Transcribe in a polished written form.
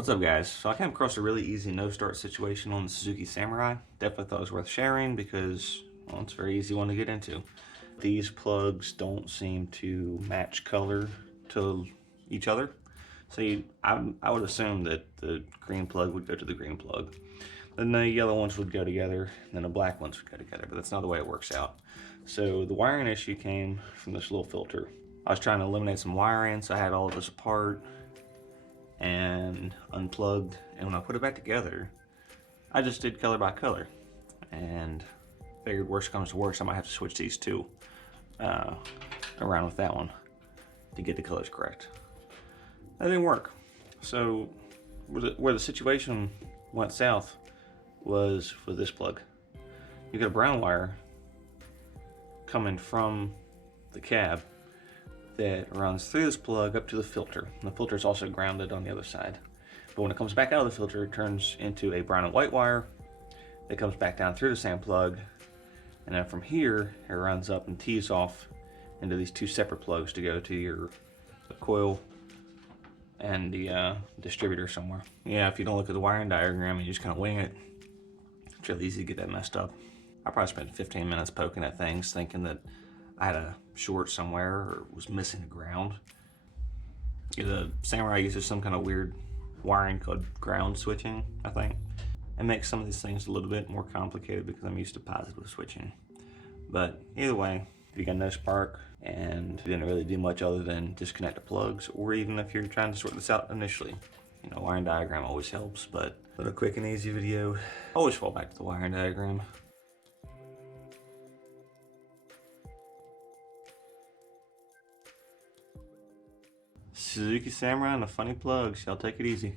What's up, guys? So I came across a really easy no-start situation on the Suzuki Samurai. Definitely thought it was worth sharing because, well, it's a very easy one to get into. These plugs don't seem to match color to each other. So I would assume that the green plug would go to the green plug. Then the yellow ones would go together, and then the black ones would go together, but that's not the way it works out. So the wiring issue came from this little filter. I was trying to eliminate some wiring, so I had all of this apart and unplugged, and when I put it back together, I just did color by color, and figured worst comes to worst, I might have to switch these two around with that one to get the colors correct. That didn't work. So where the situation went south was for this plug. You got a brown wire coming from the cab that runs through this plug up to the filter. And the filter is also grounded on the other side. But when it comes back out of the filter, it turns into a brown and white wire that comes back down through the same plug. And then from here, it runs up and tees off into these two separate plugs to go to the coil and the distributor somewhere. Yeah, if you don't look at the wiring diagram and you just kind of wing it, it's really easy to get that messed up. I probably spent 15 minutes poking at things thinking that I had a short somewhere or was missing the ground. The Samurai uses some kind of weird wiring called ground switching, I think. It makes some of these things a little bit more complicated because I'm used to positive switching. But either way, if you got no spark and you didn't really do much other than disconnect the plugs, or even if you're trying to sort this out initially, wiring diagram always helps, but for a quick and easy video, always fall back to the wiring diagram. Suzuki Samurai and the funny plugs. Y'all take it easy.